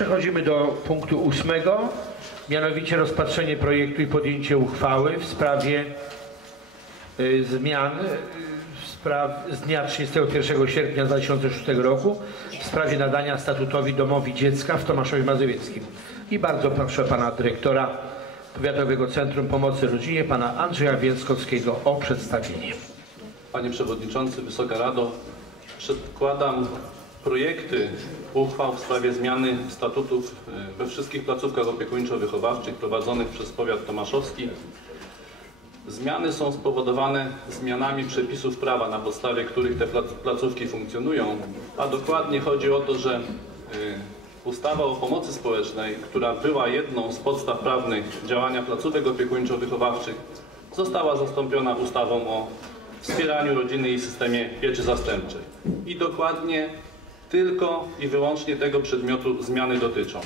Przechodzimy do punktu ósmego, mianowicie rozpatrzenie projektu i podjęcie uchwały w sprawie y, zmian y, spraw, z dnia 31 sierpnia 2006 roku w sprawie nadania statutowi domowi dziecka w Tomaszowie Mazowieckim. I bardzo proszę pana dyrektora Powiatowego Centrum Pomocy Rodzinie, pana Andrzeja Więckowskiego o przedstawienie. Panie Przewodniczący, Wysoka Rado, przedkładam projekty uchwał w sprawie zmiany statutów e, we wszystkich placówkach opiekuńczo-wychowawczych prowadzonych przez powiat tomaszowski. Zmiany są spowodowane zmianami przepisów prawa, na podstawie których te plac- placówki funkcjonują, a dokładnie chodzi o to, że e, ustawa o pomocy społecznej, która była jedną z podstaw prawnych działania placówek opiekuńczo-wychowawczych, została zastąpiona ustawą o wspieraniu rodziny i systemie pieczy zastępczej. I dokładnie tylko i wyłącznie tego przedmiotu zmiany dotyczą.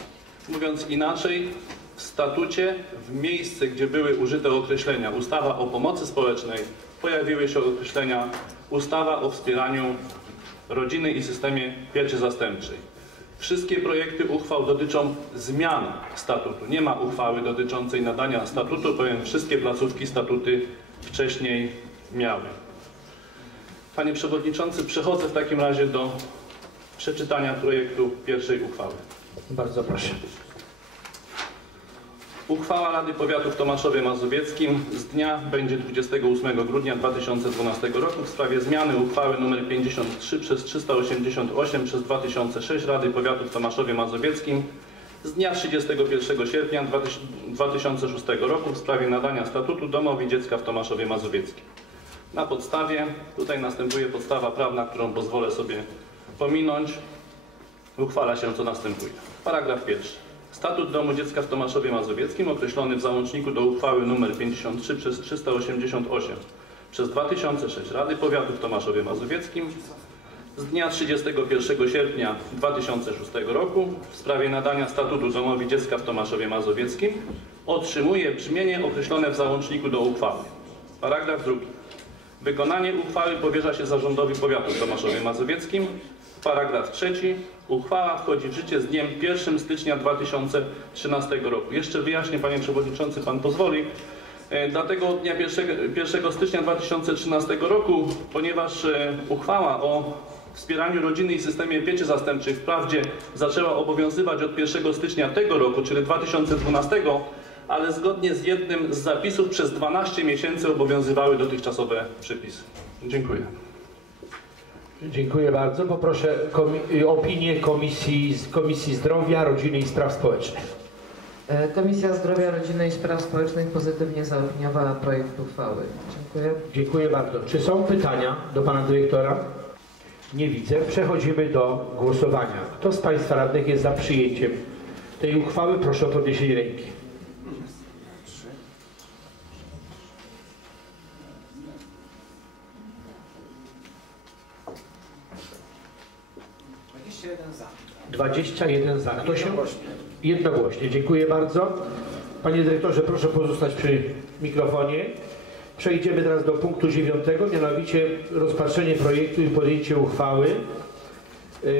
Mówiąc inaczej, w statucie w miejsce, gdzie były użyte określenia ustawa o pomocy społecznej, pojawiły się określenia ustawa o wspieraniu rodziny i systemie pieczy zastępczej. Wszystkie projekty uchwał dotyczą zmian statutu. Nie ma uchwały dotyczącej nadania statutu, bowiem wszystkie placówki statuty wcześniej miały. Panie Przewodniczący, przechodzę w takim razie do przeczytania projektu pierwszej uchwały. Bardzo proszę. Uchwała Rady Powiatu w Tomaszowie Mazowieckim z dnia będzie 28 grudnia 2012 roku w sprawie zmiany uchwały nr 53 przez 388 przez 2006 Rady Powiatu w Tomaszowie Mazowieckim z dnia 31 sierpnia 2006 roku w sprawie nadania statutu Domowi Dziecka w Tomaszowie Mazowieckim. Na podstawie, tutaj następuje podstawa prawna, którą pozwolę sobie pominąć, uchwala się co następuje. Paragraf pierwszy. Statut Domu Dziecka w Tomaszowie Mazowieckim określony w załączniku do uchwały nr 53 przez 388 przez 2006 Rady Powiatu w Tomaszowie Mazowieckim z dnia 31 sierpnia 2006 roku w sprawie nadania statutu Domowi Dziecka w Tomaszowie Mazowieckim otrzymuje brzmienie określone w załączniku do uchwały. Paragraf drugi. Wykonanie uchwały powierza się zarządowi powiatu w Tomaszowie Mazowieckim. Paragraf trzeci. Uchwała wchodzi w życie z dniem 1 stycznia 2013 roku. Jeszcze wyjaśnię, panie przewodniczący, pan pozwoli. E, Dlatego dnia 1, 1 stycznia 2013 roku, ponieważ e, uchwała o wspieraniu rodziny i systemie pieczy zastępczej wprawdzie zaczęła obowiązywać od 1 stycznia tego roku, czyli 2012, ale zgodnie z jednym z zapisów przez 12 miesięcy obowiązywały dotychczasowe przepisy. Dziękuję. Dziękuję bardzo. Poproszę komi- y, opinię Komisji, Komisji Zdrowia, Rodziny i Spraw Społecznych. E, Komisja Zdrowia, Rodziny i Spraw Społecznych pozytywnie zaopiniowała projekt uchwały. Dziękuję. Dziękuję bardzo. Czy są pytania do Pana Dyrektora? Nie widzę. Przechodzimy do głosowania. Kto z Państwa radnych jest za przyjęciem tej uchwały? Proszę o podniesienie ręki. za. 21 za. Kto się? Jednogłośnie. Dziękuję bardzo. Panie dyrektorze, proszę pozostać przy mikrofonie. Przejdziemy teraz do punktu dziewiątego, mianowicie rozpatrzenie projektu i podjęcie uchwały yy,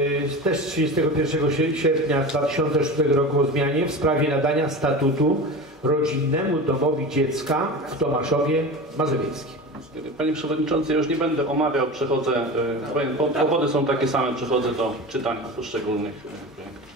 też 31 sie- sierpnia 2006 roku o zmianie w sprawie nadania statutu rodzinnemu domowi dziecka w Tomaszowie Mazowieckim. Panie Przewodniczący, ja już nie będę omawiał, przechodzę, e, powody są takie same, przechodzę do czytania poszczególnych e, projektów.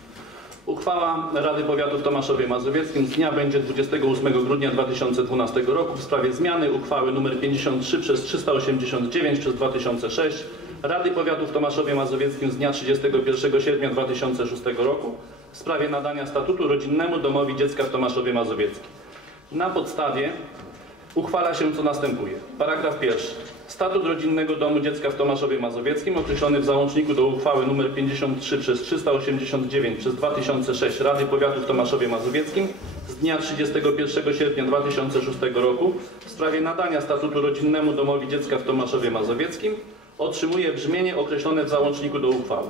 Uchwała Rady Powiatu w Tomaszowie Mazowieckim z dnia będzie 28 grudnia 2012 roku w sprawie zmiany uchwały nr 53 przez 389 przez 2006 Rady Powiatu w Tomaszowie Mazowieckim z dnia 31 sierpnia 2006 roku w sprawie nadania statutu rodzinnemu domowi dziecka w Tomaszowie Mazowieckim. Na podstawie Uchwala się co następuje. Paragraf pierwszy. Statut Rodzinnego Domu Dziecka w Tomaszowie Mazowieckim określony w załączniku do uchwały nr 53 przez 389 przez 2006 Rady Powiatu w Tomaszowie Mazowieckim z dnia 31 sierpnia 2006 roku w sprawie nadania statutu Rodzinnemu Domowi Dziecka w Tomaszowie Mazowieckim otrzymuje brzmienie określone w załączniku do uchwały.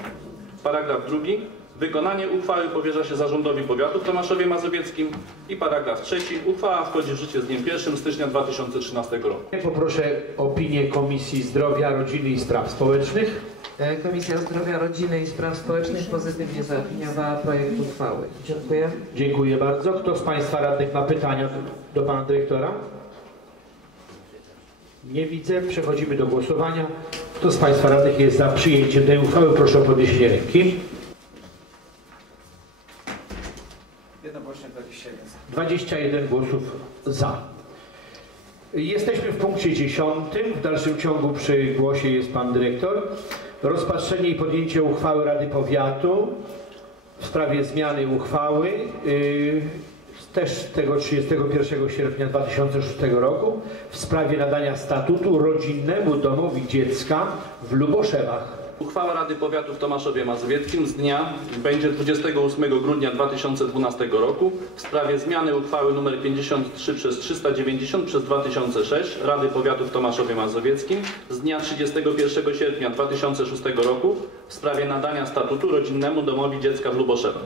Paragraf drugi. Wykonanie uchwały powierza się zarządowi powiatu w Tomaszowie Mazowieckim. I paragraf trzeci. Uchwała wchodzi w życie z dniem 1 stycznia 2013 roku. Poproszę opinię Komisji Zdrowia, Rodziny i Spraw Społecznych. E, Komisja Zdrowia, Rodziny i Spraw Społecznych pozytywnie zaopiniowała projekt uchwały. Dziękuję. Dziękuję bardzo. Kto z Państwa radnych ma pytania do Pana Dyrektora? Nie widzę. Przechodzimy do głosowania. Kto z Państwa radnych jest za przyjęciem tej uchwały? Proszę o podniesienie ręki. Jednogłośnie 21 za. 21 głosów za. Jesteśmy w punkcie 10. W dalszym ciągu przy głosie jest Pan Dyrektor. Rozpatrzenie i podjęcie uchwały Rady Powiatu w sprawie zmiany uchwały yy, też tego 31 sierpnia 2006 roku w sprawie nadania statutu rodzinnemu domowi dziecka w Luboszewach. Uchwała Rady Powiatu w Tomaszowie Mazowieckim z dnia będzie 28 grudnia 2012 roku w sprawie zmiany uchwały nr 53 przez 390 przez 2006 Rady Powiatu w Tomaszowie Mazowieckim z dnia 31 sierpnia 2006 roku w sprawie nadania statutu rodzinnemu domowi dziecka w Luboszewach.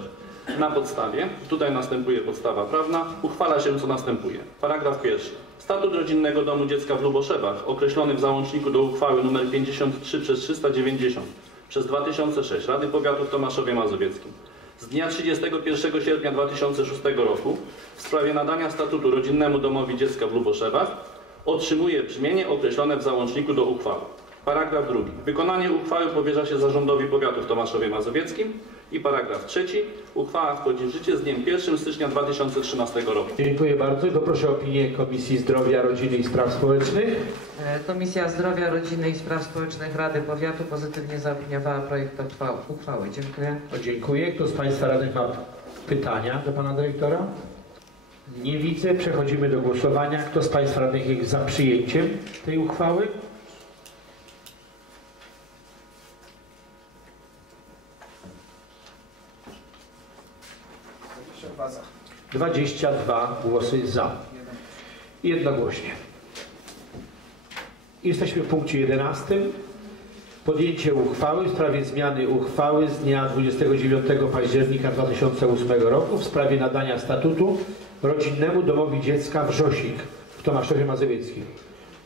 Na podstawie, tutaj następuje podstawa prawna, uchwala się co następuje. Paragraf pierwszy. Statut Rodzinnego Domu Dziecka w Luboszewach, określony w załączniku do uchwały nr 53 przez 390 przez 2006 Rady Powiatu w Tomaszowie Mazowieckim z dnia 31 sierpnia 2006 roku w sprawie nadania statutu Rodzinnemu Domowi Dziecka w Luboszewach otrzymuje brzmienie określone w załączniku do uchwały. Paragraf drugi. Wykonanie uchwały powierza się zarządowi powiatu w Tomaszowie Mazowieckim. I paragraf trzeci. Uchwała wchodzi w życie z dniem 1 stycznia 2013 roku. Dziękuję bardzo. Poproszę opinię Komisji Zdrowia, Rodziny i Spraw Społecznych. E, Komisja Zdrowia, Rodziny i Spraw Społecznych Rady Powiatu pozytywnie zaopiniowała projekt uchwa- uchwały. Dziękuję. O, dziękuję. Kto z Państwa radnych ma pytania do Pana Dyrektora? Nie widzę. Przechodzimy do głosowania. Kto z Państwa radnych jest za przyjęciem tej uchwały? 22 głosy za. Jednogłośnie. Jesteśmy w punkcie 11. Podjęcie uchwały w sprawie zmiany uchwały z dnia 29 października 2008 roku w sprawie nadania statutu rodzinnemu domowi dziecka Wrzosik w Tomaszowie Mazowieckim.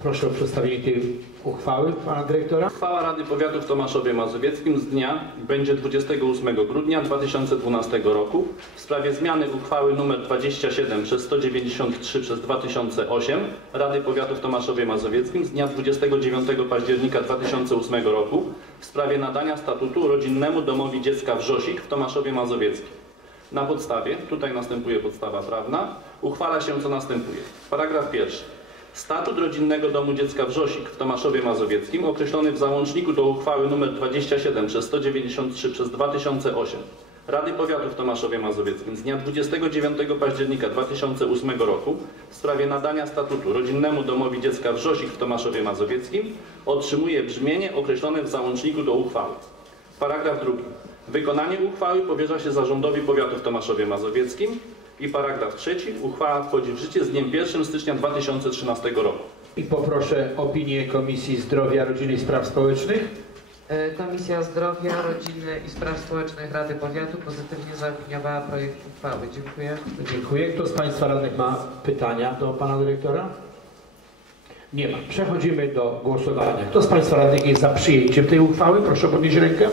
Proszę o przedstawienie tej uchwały pana dyrektora. Uchwała Rady Powiatu w Tomaszowie Mazowieckim z dnia będzie 28 grudnia 2012 roku w sprawie zmiany uchwały nr 27 przez 193 przez 2008 Rady Powiatu w Tomaszowie Mazowieckim z dnia 29 października 2008 roku w sprawie nadania statutu Rodzinnemu Domowi Dziecka Wrzosik w Tomaszowie Mazowieckim. Na podstawie, tutaj następuje podstawa prawna, uchwala się co następuje. Paragraf pierwszy. Statut Rodzinnego Domu Dziecka Wrzosik w Tomaszowie Mazowieckim określony w załączniku do uchwały nr 27 przez 193 przez 2008 Rady Powiatu w Tomaszowie Mazowieckim z dnia 29 października 2008 roku w sprawie nadania statutu Rodzinnemu Domowi Dziecka Wrzosik w Tomaszowie Mazowieckim otrzymuje brzmienie określone w załączniku do uchwały. Paragraf drugi. Wykonanie uchwały powierza się zarządowi powiatu w Tomaszowie Mazowieckim. I paragraf trzeci. Uchwała wchodzi w życie z dniem 1 stycznia 2013 roku. I poproszę opinię Komisji Zdrowia, Rodziny i Spraw Społecznych. E, Komisja Zdrowia, Rodziny i Spraw Społecznych Rady Powiatu pozytywnie zaopiniowała projekt uchwały. Dziękuję. Dziękuję. Kto z Państwa radnych ma pytania do Pana Dyrektora? Nie ma. Przechodzimy do głosowania. Kto z Państwa radnych jest za przyjęciem tej uchwały? Proszę podnieść rękę.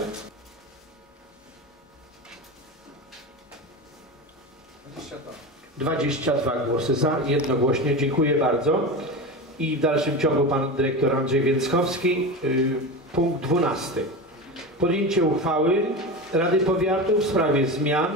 22 głosy za, jednogłośnie. Dziękuję bardzo. I w dalszym ciągu Pan Dyrektor Andrzej Więckowski. y, Punkt 12. Podjęcie uchwały Rady Powiatu w sprawie zmian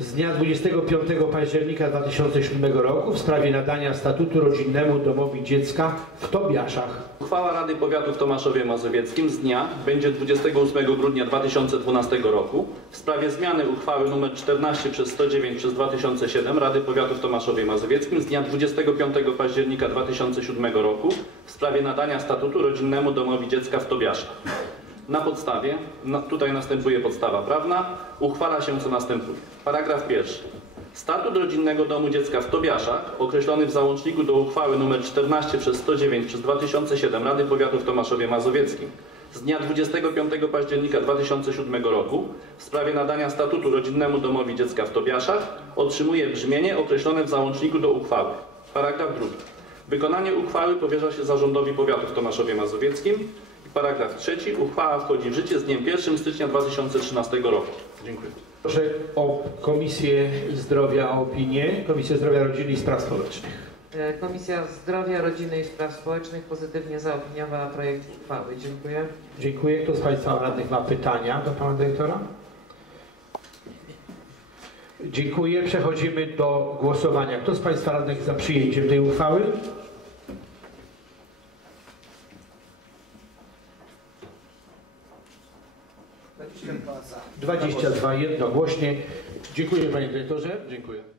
z dnia 25 października 2007 roku w sprawie nadania statutu rodzinnemu domowi dziecka w Tobiaszach. Uchwała Rady Powiatu w Tomaszowie Mazowieckim z dnia będzie 28 grudnia 2012 roku w sprawie zmiany uchwały nr 14 przez 109 przez 2007 Rady Powiatu w Tomaszowie Mazowieckim z dnia 25 października 2007 roku w sprawie nadania statutu Rodzinnemu Domowi Dziecka w Tobiaszach. Na podstawie, tutaj następuje podstawa prawna, uchwala się co następuje. Paragraf pierwszy. Statut Rodzinnego Domu Dziecka w Tobiaszach, określony w załączniku do uchwały nr 14 przez 109 przez 2007 Rady Powiatu w Tomaszowie Mazowieckim z dnia 25 października 2007 roku w sprawie nadania statutu Rodzinnemu Domowi Dziecka w Tobiaszach otrzymuje brzmienie określone w załączniku do uchwały. Paragraf drugi. Wykonanie uchwały powierza się zarządowi powiatu w Tomaszowie Mazowieckim. I paragraf trzeci. Uchwała wchodzi w życie z dniem 1 stycznia 2013 roku. Dziękuję. Proszę o Komisję Zdrowia o opinię. Komisja Zdrowia Rodziny i Spraw Społecznych. E, Komisja Zdrowia, Rodziny i Spraw Społecznych pozytywnie zaopiniowała projekt uchwały. Dziękuję. Dziękuję. Kto z Państwa radnych ma pytania do Pana Dyrektora? Dziękuję. Przechodzimy do głosowania. Kto z Państwa radnych za przyjęciem tej uchwały? 22 jednogłośnie. Dziękuję Panie Dyrektorze. Dziękuję.